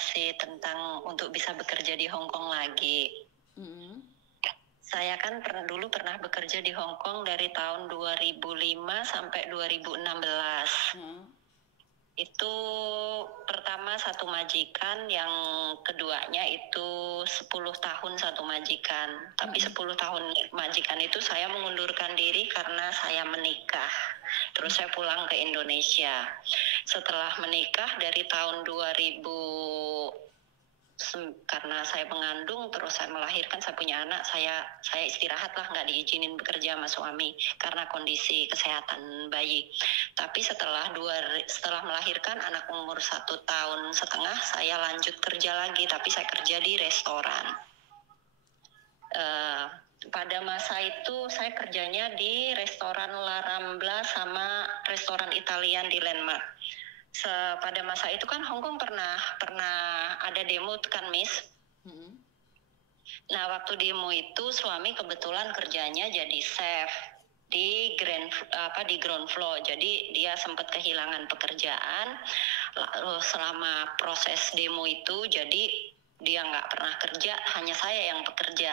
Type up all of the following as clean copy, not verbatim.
informasi tentang untuk bisa bekerja di Hong Kong lagi. Saya kan dulu pernah bekerja di Hong Kong dari tahun 2005 sampai 2016. Itu pertama satu majikan, yang keduanya itu 10 tahun satu majikan. Tapi 10 tahun majikan itu saya mengundurkan diri karena saya menikah. Terus saya pulang ke Indonesia. Setelah menikah dari tahun 2000, karena saya mengandung, terus saya melahirkan, saya punya anak, saya istirahat lah, nggak diizinin bekerja sama suami karena kondisi kesehatan bayi. Tapi setelah melahirkan anak umur 1,5 tahun, saya lanjut kerja lagi, tapi saya kerja di restoran. Pada masa itu saya kerjanya di restoran La Rambla sama restoran Italian di Landmark. Pada masa itu kan Hong Kong pernah ada demo kan, Miss. Nah, waktu demo itu suami kebetulan kerjanya jadi chef di ground floor. Jadi dia sempat kehilangan pekerjaan selama proses demo itu. Jadi dia nggak pernah kerja, hanya saya yang bekerja.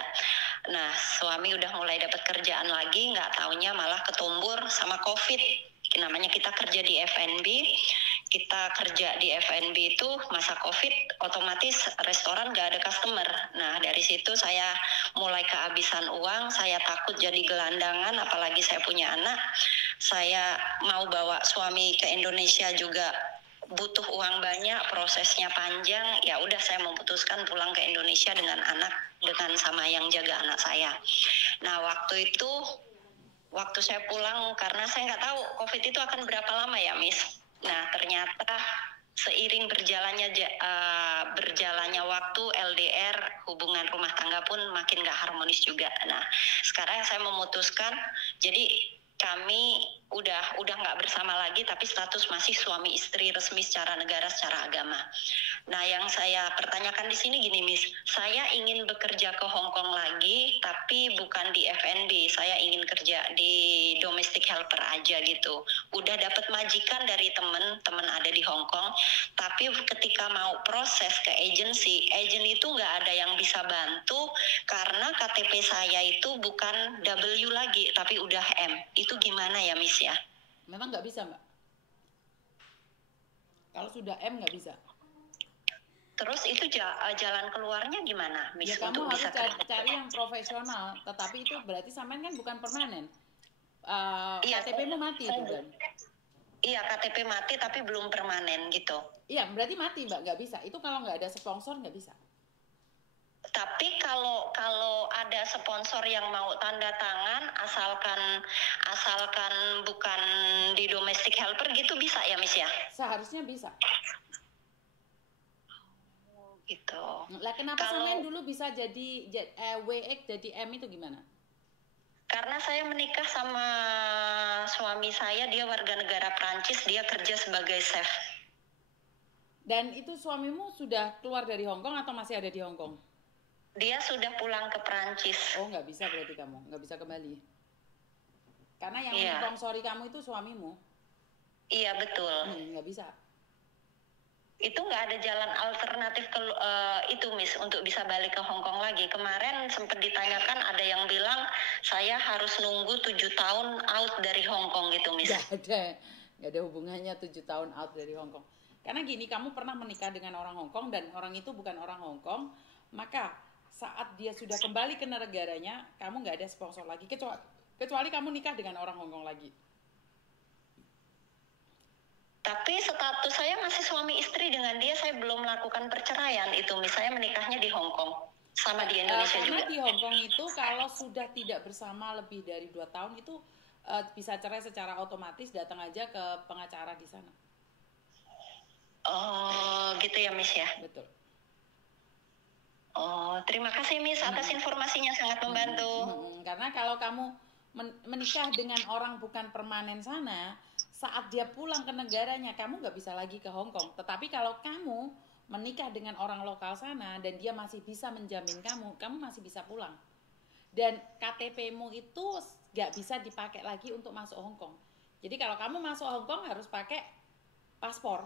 Nah, suami udah mulai dapat kerjaan lagi, nggak taunya malah ketumbur sama COVID. Namanya kita kerja di F&B. Kita kerja di F&B itu masa COVID, otomatis restoran gak ada customer. Nah, dari situ saya mulai kehabisan uang, saya takut jadi gelandangan, apalagi saya punya anak. Saya mau bawa suami ke Indonesia juga butuh uang banyak, prosesnya panjang. Ya udah, saya memutuskan pulang ke Indonesia dengan anak, dengan sama yang jaga anak saya. Nah, waktu saya pulang, karena saya nggak tahu COVID itu akan berapa lama ya, Miss. Nah, ternyata seiring berjalannya waktu, LDR, hubungan rumah tangga pun makin nggak harmonis juga. Nah, sekarang saya memutuskan, jadi kami udah nggak bersama lagi, tapi status masih suami istri resmi secara negara, secara agama. Nah, yang saya pertanyakan di sini gini, Miss, saya ingin bekerja ke Hong Kong lagi, tapi bukan di F&B. Saya ingin kerja di domestic helper aja gitu. Udah dapat majikan dari teman ada di Hong Kong, tapi ketika mau proses ke agensi, agent itu nggak ada yang bisa bantu karena KTP saya itu bukan W lagi, tapi udah M. Itu gimana ya, Miss ya? Memang nggak bisa, Mbak. Kalau sudah M nggak bisa. Terus itu jalan keluarnya gimana, Miss? Ya kamu untuk harus bisa cari yang profesional, tetapi itu berarti sampean kan bukan permanen. Iya, KTP-mu mati itu kan? Iya, KTP mati tapi belum permanen gitu. Iya, berarti mati, Mbak, nggak bisa. Itu kalau nggak ada sponsor nggak bisa. Tapi kalau ada sponsor yang mau tanda tangan, asalkan bukan di domestic helper gitu, bisa ya, Miss ya? Seharusnya bisa. Gitu. Lah kenapa sampean dulu bisa jadi WX jadi M itu gimana? Karena saya menikah sama suami saya, dia warga negara Prancis, dia kerja sebagai chef. Dan itu suamimu sudah keluar dari Hong Kong atau masih ada di Hong Kong? Dia sudah pulang ke Prancis. Oh, nggak bisa berarti kamu, nggak bisa kembali. Karena yang mensponsori kamu itu suamimu. Iya, betul. Nggak bisa. Itu nggak ada jalan alternatif itu, Miss, untuk bisa balik ke Hong Kong lagi. Kemarin sempat ditanyakan, ada yang bilang saya harus nunggu 7 tahun out dari Hong Kong gitu, Miss. Nggak ada hubungannya 7 tahun out dari Hong Kong. Karena gini, kamu pernah menikah dengan orang Hong Kong dan orang itu bukan orang Hong Kong, maka saat dia sudah kembali ke negaranya, kamu nggak ada sponsor lagi, kecuali kamu nikah dengan orang Hong Kong lagi. Tapi status saya masih suami istri dengan dia, saya belum melakukan perceraian itu, misalnya menikahnya di Hong Kong sama di Indonesia karena juga. Di Hong Kong itu kalau sudah tidak bersama lebih dari 2 tahun itu bisa cerai secara otomatis, datang aja ke pengacara di sana. Oh, gitu ya, Miss ya? Betul. Oh, terima kasih, Miss, atas informasinya, sangat membantu. Karena kalau kamu menikah dengan orang bukan permanen sana, saat dia pulang ke negaranya, kamu nggak bisa lagi ke Hong Kong. Tetapi kalau kamu menikah dengan orang lokal sana dan dia masih bisa menjamin kamu masih bisa pulang. Dan KTP-mu itu nggak bisa dipakai lagi untuk masuk Hong Kong. Jadi kalau kamu masuk Hong Kong harus pakai paspor.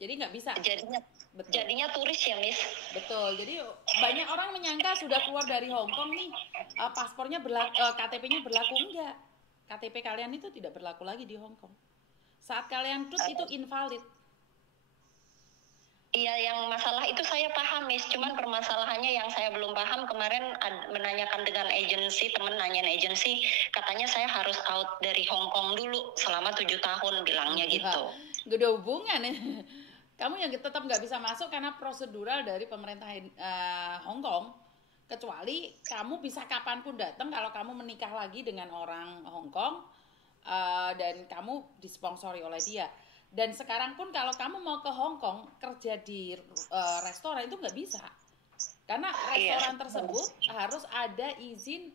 Jadi nggak bisa. Jadinya Betul. jadinya turis ya, Miss. Betul. Jadi banyak orang menyangka sudah keluar dari Hong Kong nih, paspornya berlaku, KTP-nya berlaku. Enggak. KTP kalian itu tidak berlaku lagi di Hong Kong. Saat kalian itu invalid. Iya, yang masalah itu saya paham, Miss. Cuman permasalahannya yang saya belum paham, kemarin menanyakan dengan agensi, temen nanyain agensi, katanya saya harus out dari Hong Kong dulu selama 7 tahun, bilangnya gitu. Gak ada hubungan ya. Kamu yang tetap nggak bisa masuk karena prosedural dari pemerintah Hong Kong. Kecuali kamu bisa kapanpun datang kalau kamu menikah lagi dengan orang Hong Kong dan kamu disponsori oleh dia. Dan sekarang pun kalau kamu mau ke Hong Kong kerja di restoran itu nggak bisa, karena restoran tersebut harus ada izin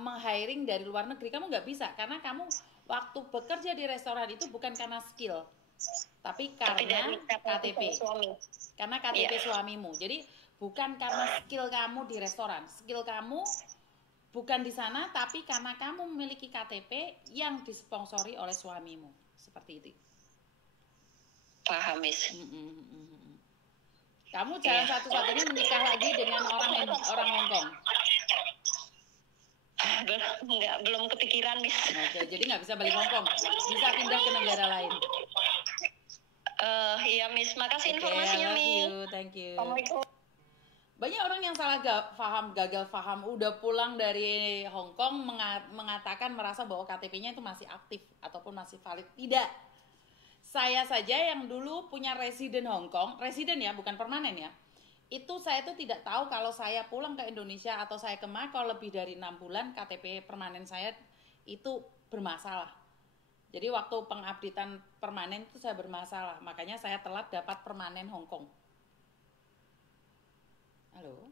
meng-hiring dari luar negeri. Kamu nggak bisa karena kamu waktu bekerja di restoran itu bukan karena skill, tapi karena KTP. Karena KTP suamimu. Jadi bukan karena skill kamu di restoran. Skill kamu bukan di sana, tapi karena kamu memiliki KTP yang disponsori oleh suamimu. Seperti itu. Paham, Miss. Kamu jalan satu-satunya menikah lagi dengan orang Hong Kong. Belum kepikiran, Miss. Oke, jadi nggak bisa balik Hong Kong. Bisa pindah ke negara lain. Iya, Miss. Makasih informasinya, Miss. Thank you. Assalamualaikum. Banyak orang yang salah gagal paham, udah pulang dari Hong Kong mengatakan merasa bahwa KTP-nya itu masih aktif ataupun masih valid. Tidak. Saya saja yang dulu punya residen Hong Kong, residen ya, bukan permanen ya. Itu saya tuh tidak tahu kalau saya pulang ke Indonesia atau saya ke Macau lebih dari 6 bulan KTP permanen saya itu bermasalah. Jadi waktu pengupdatean permanen itu saya bermasalah, makanya saya telat dapat permanen Hong Kong. Halo?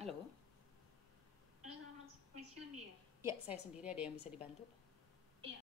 Halo? Ya, saya sendiri, ada yang bisa dibantu?